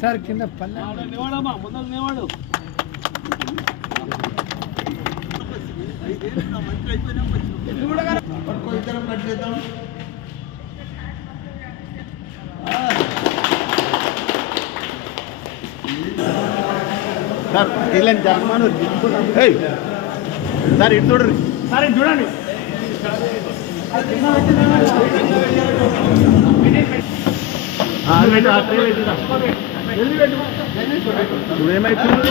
Sir కింద sir ఇలా జగమాను sir ఇటు చూడండి సార్ ఇది చూడండి ఏమైతుంది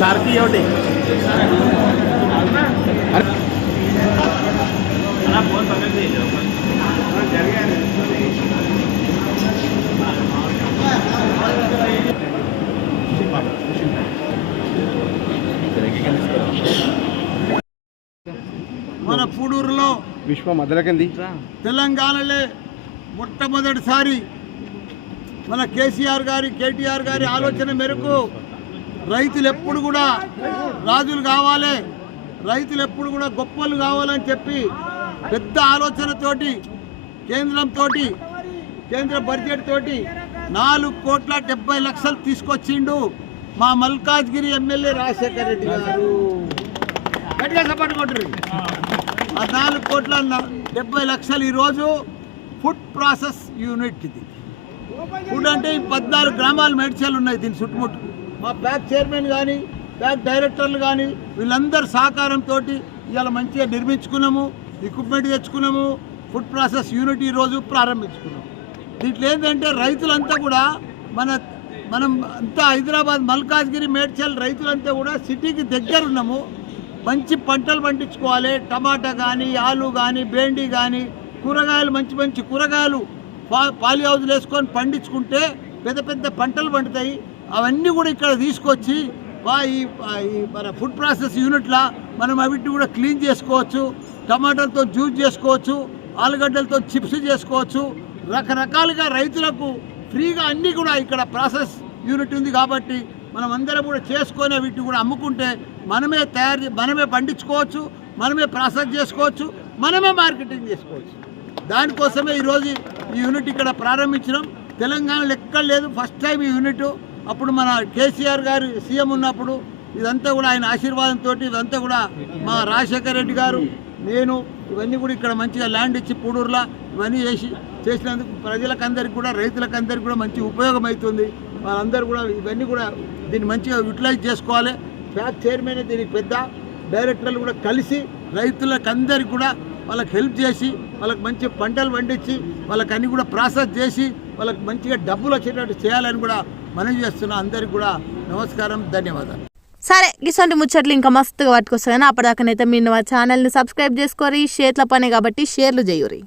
సార్కి ఒకటి మన పూడూరులో విశ్వ మొదలకింది తెలంగాణలో మొట్టమొదటిసారి మన కేసీఆర్ గారి కేటీఆర్ గారి ఆలోచన మేరకు రైతులు ఎప్పుడు కూడా రాజులు కావాలి, రైతులు ఎప్పుడు కూడా గొప్పలు కావాలని చెప్పి పెద్ద ఆలోచనతోటి కేంద్ర బడ్జెట్ తోటి 4,70,00,000 తీసుకొచ్చిండు మా మల్కాజ్గిరి ఎమ్మెల్యే రాజశేఖర రెడ్డి గారు. గట్టిగా సపోర్ట్ కొట్టరు. ఆ 4,70,00,000 ఈరోజు ఫుడ్ ప్రాసెస్ యూనిట్. ఇది ఫుడ్ అంటే ఈ 14 గ్రామాలు మేడ్చలు ఉన్నాయి దీని చుట్టుముట్టు. మా ప్యాక్ చైర్మన్ కానీ ప్యాక్ డైరెక్టర్లు కానీ వీళ్ళందరూ సహకారంతో ఇవాళ మంచిగా నిర్మించుకున్నాము, ఎక్విప్మెంట్ తెచ్చుకున్నాము, ఫుడ్ ప్రాసెస్ యూనిట్ ఈరోజు ప్రారంభించుకున్నాము. దీంట్లో ఏంటంటే రైతులంతా కూడా మనం అంతా హైదరాబాద్ మల్కాజ్గిరి మేడ్చల్ రైతులంతా కూడా సిటీకి దగ్గర ఉన్నాము. మంచి పంటలు పండించుకోవాలి. టమాటా కానీ, ఆలు కానీ, బేండి కానీ, కూరగాయలు మంచి కూరగాయలు పాలి హౌజులు వేసుకొని పండించుకుంటే పెద్ద పెద్ద పంటలు పండుతాయి. అవన్నీ కూడా ఇక్కడ తీసుకొచ్చి ఈ మన ఫుడ్ ప్రాసెస్ యూనిట్లో మనం అవిటిని కూడా క్లీన్ చేసుకోవచ్చు. టమాటాలతో జ్యూస్ చేసుకోవచ్చు, ఆలుగడ్డలతో చిప్స్ చేసుకోవచ్చు. రకరకాలుగా రైతులకు ఫ్రీగా అన్నీ కూడా ఇక్కడ ప్రాసెస్ యూనిట్ ఉంది కాబట్టి మనం అందరం కూడా చేసుకొని వీటిని కూడా అమ్ముకుంటే మనమే పండించుకోవచ్చు, మనమే ప్రాసెస్ చేసుకోవచ్చు, మనమే మార్కెటింగ్ చేసుకోవచ్చు. దానికోసమే ఈరోజు ఈ యూనిట్ ఇక్కడ ప్రారంభించడం. తెలంగాణలో ఎక్కడ లేదు, ఫస్ట్ టైం ఈ యూనిట్. అప్పుడు మన కేసీఆర్ గారు సీఎం ఉన్నప్పుడు ఇదంతా కూడా ఆయన ఆశీర్వాదంతో ఇదంతా కూడా మా రాజశేఖర రెడ్డి గారు, నేను ఇవన్నీ కూడా ఇక్కడ మంచిగా ల్యాండ్ ఇచ్చి పూడూరులో ఇవన్నీ చేసినందుకు ప్రజలకందరికి కూడా రైతులకందరికి కూడా మంచి ఉపయోగం అవుతుంది. వాళ్ళందరూ కూడా ఇవన్నీ కూడా దీన్ని మంచిగా యూటిలైజ్ చేసుకోవాలి. ప్యాక్ చైర్మన్ దీనికి పెద్ద డైరెక్టర్లు కూడా కలిసి రైతులకందరికి కూడా వాళ్ళకి హెల్ప్ చేసి వాళ్ళకి మంచి పంటలు పండించి వాళ్ళకి అన్ని కూడా ప్రాసెస్ చేసి వాళ్ళకి మంచిగా డబ్బులు వచ్చేటట్టు చేయాలని కూడా మనవి చేస్తున్నా. అందరికి కూడా నమస్కారం, ధన్యవాదాలు. సరే, ఇటువంటి ముచ్చట్లు ఇంకా మస్తుగా పట్టుకొస్తాయి కానీ అప్పటిదాకానైతే మీరు మా ఛానల్ని సబ్స్క్రైబ్ చేసుకోరి. షేర్ల పనే కాబట్టి షేర్లు చేయురి.